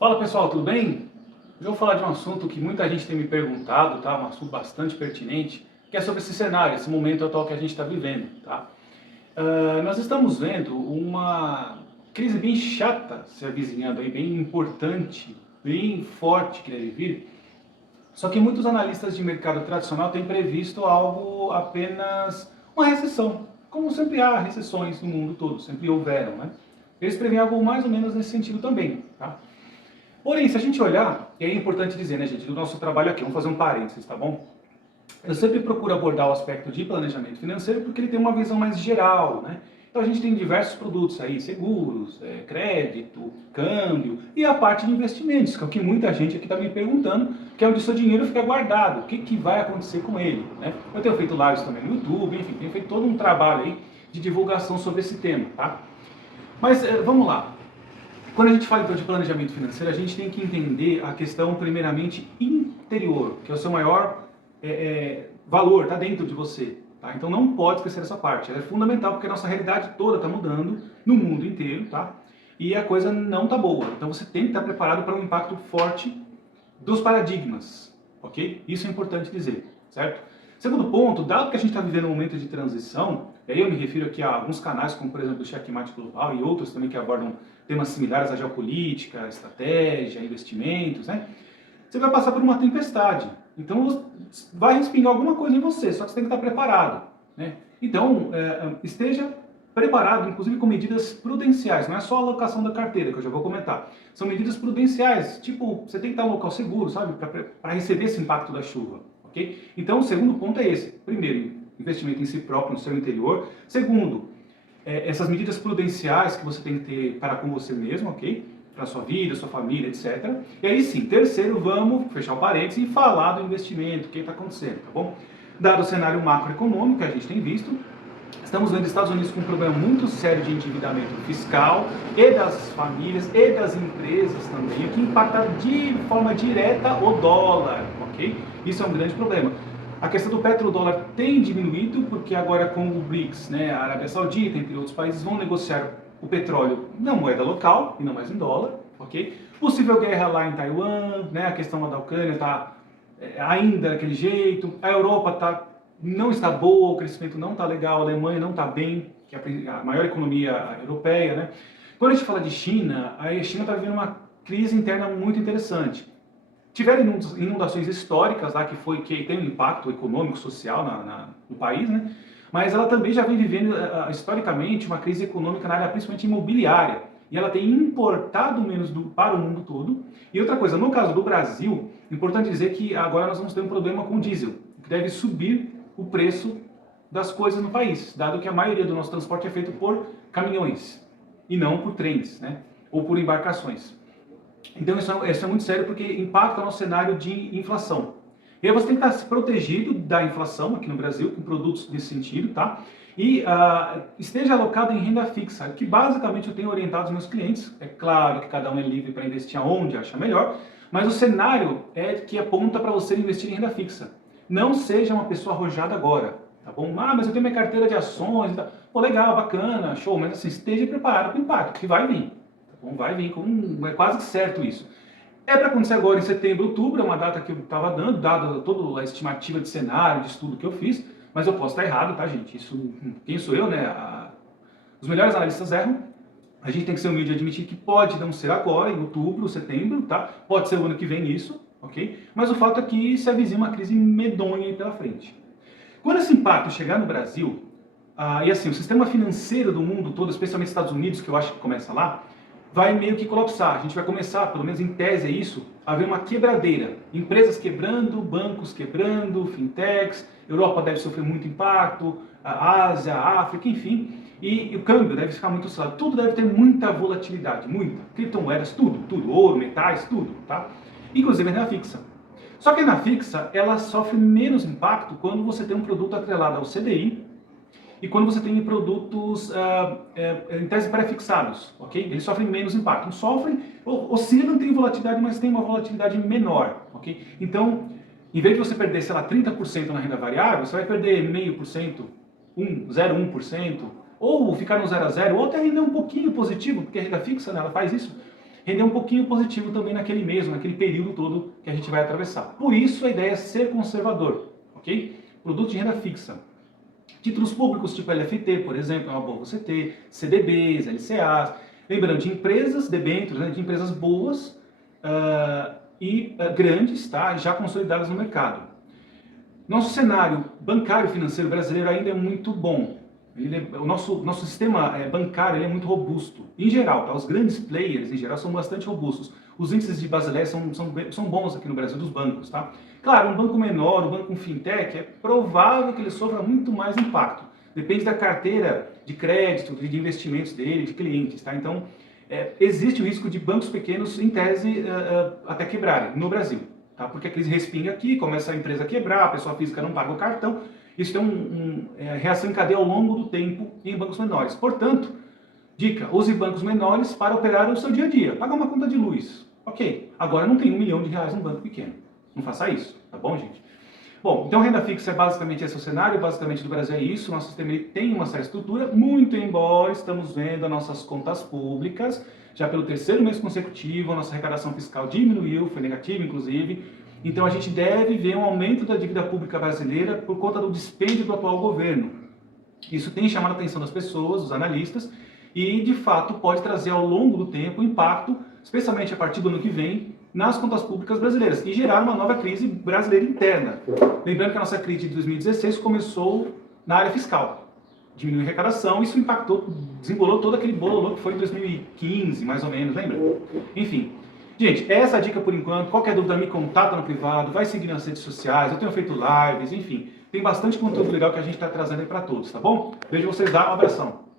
Fala pessoal, tudo bem? Hoje eu vou falar de um assunto que muita gente tem me perguntado, tá? Um assunto bastante pertinente, que é sobre esse cenário, esse momento atual que a gente está vivendo, tá? Nós estamos vendo uma crise bem chata se avizinhando aí, bem importante, bem forte que deve vir. Só que muitos analistas de mercado tradicional têm previsto algo apenas uma recessão, como sempre há recessões no mundo todo, sempre houveram, né? Eles preveem algo mais ou menos nesse sentido também, tá? Porém, se a gente olhar, e é importante dizer, né, gente, do nosso trabalho aqui, vamos fazer um parênteses, tá bom? Eu sempre procuro abordar o aspecto de planejamento financeiro porque ele tem uma visão mais geral, né? Então a gente tem diversos produtos aí, seguros, crédito, câmbio e a parte de investimentos, que é o que muita gente aqui está me perguntando, que é onde o seu dinheiro fica guardado, o que vai acontecer com ele, né? Eu tenho feito lives também no YouTube, enfim, tenho feito todo um trabalho aí de divulgação sobre esse tema, tá? Mas vamos lá. Quando a gente fala então de planejamento financeiro, a gente tem que entender a questão primeiramente interior, que é o seu maior valor, está dentro de você. Tá? Então não pode esquecer essa parte, ela é fundamental porque a nossa realidade toda está mudando no mundo inteiro, tá? E a coisa não está boa. Então você tem que estar preparado para um impacto forte dos paradigmas, ok? Isso é importante dizer, certo? Segundo ponto, dado que a gente está vivendo um momento de transição, e aí eu me refiro aqui a alguns canais, como por exemplo o Checkmate Global e outros também que abordam temas similares à geopolítica, estratégia, investimentos, né? Você vai passar por uma tempestade. Então vai respingar alguma coisa em você, só que você tem que estar preparado, né? Então, esteja preparado, inclusive com medidas prudenciais, não é só a alocação da carteira, que eu já vou comentar. São medidas prudenciais, tipo, você tem que estar em um local seguro, sabe, para receber esse impacto da chuva, ok? Então, o segundo ponto é esse. Primeiro, investimento em si próprio, no seu interior. Segundo, essas medidas prudenciais que você tem que ter para com você mesmo, ok? Para a sua vida, sua família, etc. E aí sim, terceiro, vamos fechar o parênteses e falar do investimento, o que está acontecendo, tá bom? Dado o cenário macroeconômico que a gente tem visto, estamos vendo os Estados Unidos com um problema muito sério de endividamento fiscal e das famílias e das empresas também, o que impacta de forma direta o dólar, ok? Isso é um grande problema. A questão do petrodólar tem diminuído porque agora com o BRICS, né, a Arábia Saudita, entre outros países, vão negociar o petróleo na moeda local e não mais em dólar, ok? Possível guerra lá em Taiwan, né, a questão lá da Ucrânia está ainda daquele jeito, a Europa não está boa, o crescimento não está legal, a Alemanha não está bem, que é a maior economia europeia, né? Quando a gente fala de China, a China está vivendo uma crise interna muito interessante. Tiveram inundações históricas lá que tem um impacto econômico, social no país, né? Mas ela também já vem vivendo historicamente uma crise econômica na área principalmente imobiliária. E ela tem importado menos para o mundo todo. E outra coisa, no caso do Brasil, importante dizer que agora nós vamos ter um problema com o diesel, que deve subir o preço das coisas no país, dado que a maioria do nosso transporte é feito por caminhões e não por trens, né? Ou por embarcações. Então isso é muito sério porque impacta o nosso cenário de inflação. E aí você tem que estar protegido da inflação aqui no Brasil, com produtos nesse sentido, tá? E esteja alocado em renda fixa, que basicamente eu tenho orientado os meus clientes. É claro que cada um é livre para investir aonde acha melhor, mas o cenário é que aponta para você investir em renda fixa. Não seja uma pessoa arrojada agora, tá bom? Ah, mas eu tenho minha carteira de ações e tal. Pô, legal, bacana, show, mas assim, esteja preparado para o impacto, que vai vir. Bom, vai vir, é quase certo isso. É para acontecer agora em setembro, outubro, é uma data que eu estava dando, dada toda a estimativa de cenário, de estudo que eu fiz, mas eu posso estar errado, tá, gente? Isso, quem sou eu, né? Os melhores analistas erram. A gente tem que ser humilde e admitir que pode não ser agora, em outubro, setembro, tá? Pode ser o ano que vem isso, ok? Mas o fato é que se avizinha uma crise medonha aí pela frente. Quando esse impacto chegar no Brasil, e assim, o sistema financeiro do mundo todo, especialmente os Estados Unidos, que eu acho que começa lá, vai meio que colapsar. A gente vai começar, pelo menos em tese é isso, a ver uma quebradeira. Empresas quebrando, bancos quebrando, fintechs, Europa deve sofrer muito impacto, a Ásia, a África, enfim. E o câmbio deve ficar muito oscilado. Tudo deve ter muita volatilidade, muita. Criptomoedas, tudo. Ouro, metais, tudo, tá? Inclusive a renda fixa. Só que a renda fixa, ela sofre menos impacto quando você tem um produto atrelado ao CDI, e quando você tem produtos em tese pré-fixados, ok? Eles sofrem menos impacto. Não sofrem, oscilam, tem volatilidade, mas tem uma volatilidade menor, ok? Então, em vez de você perder, sei lá, 30% na renda variável, você vai perder 0,5%, 0,1%, ou ficar no 0 a 0, ou até render um pouquinho positivo, porque a renda fixa, né, ela faz isso. render um pouquinho positivo também naquele mês, naquele período todo que a gente vai atravessar. Por isso a ideia é ser conservador, ok? Produto de renda fixa. Títulos públicos tipo LFT, por exemplo, é uma boa você ter, CDBs, LCAs, lembrando de empresas, debêntures, né, de empresas boas grandes, tá, já consolidadas no mercado. Nosso cenário bancário e financeiro brasileiro ainda é muito bom. O nosso sistema bancário ele é muito robusto. Em geral, tá? Os grandes players, em geral, são bastante robustos. Os índices de Basileia são bons aqui no Brasil, dos bancos. Tá? Claro, um banco menor, um banco fintech, é provável que ele sofra muito mais impacto. Depende da carteira de crédito, de investimentos dele, de clientes. Tá? Então, existe o risco de bancos pequenos, em tese, até quebrarem no Brasil. Tá? Porque a crise respinga aqui, começa a empresa a quebrar, a pessoa física não paga o cartão. Isso tem reação em cadeia ao longo do tempo em bancos menores. Portanto, dica, use bancos menores para operar o seu dia a dia. Pagar uma conta de luz. Ok, agora não tem R$1 milhão num banco pequeno. Não faça isso, tá bom, gente? Bom, então renda fixa é basicamente esse o cenário, basicamente do Brasil é isso. Nosso sistema ele tem uma certa estrutura, muito embora estamos vendo as nossas contas públicas, já pelo terceiro mês consecutivo, a nossa arrecadação fiscal diminuiu, foi negativa inclusive. Então a gente deve ver um aumento da dívida pública brasileira por conta do dispêndio do atual governo. Isso tem chamado a atenção das pessoas, dos analistas, e de fato pode trazer ao longo do tempo impacto, especialmente a partir do ano que vem, nas contas públicas brasileiras e gerar uma nova crise brasileira interna. Lembrando que a nossa crise de 2016 começou na área fiscal. Diminuiu a arrecadação, isso impactou, desembolou todo aquele bolo que foi em 2015, mais ou menos, lembra? Enfim. Gente, essa é a dica por enquanto. Qualquer dúvida me contata no privado, vai seguir nas redes sociais, eu tenho feito lives, enfim. Tem bastante conteúdo legal que a gente está trazendo aí para todos, tá bom? Vejo vocês lá, um abração.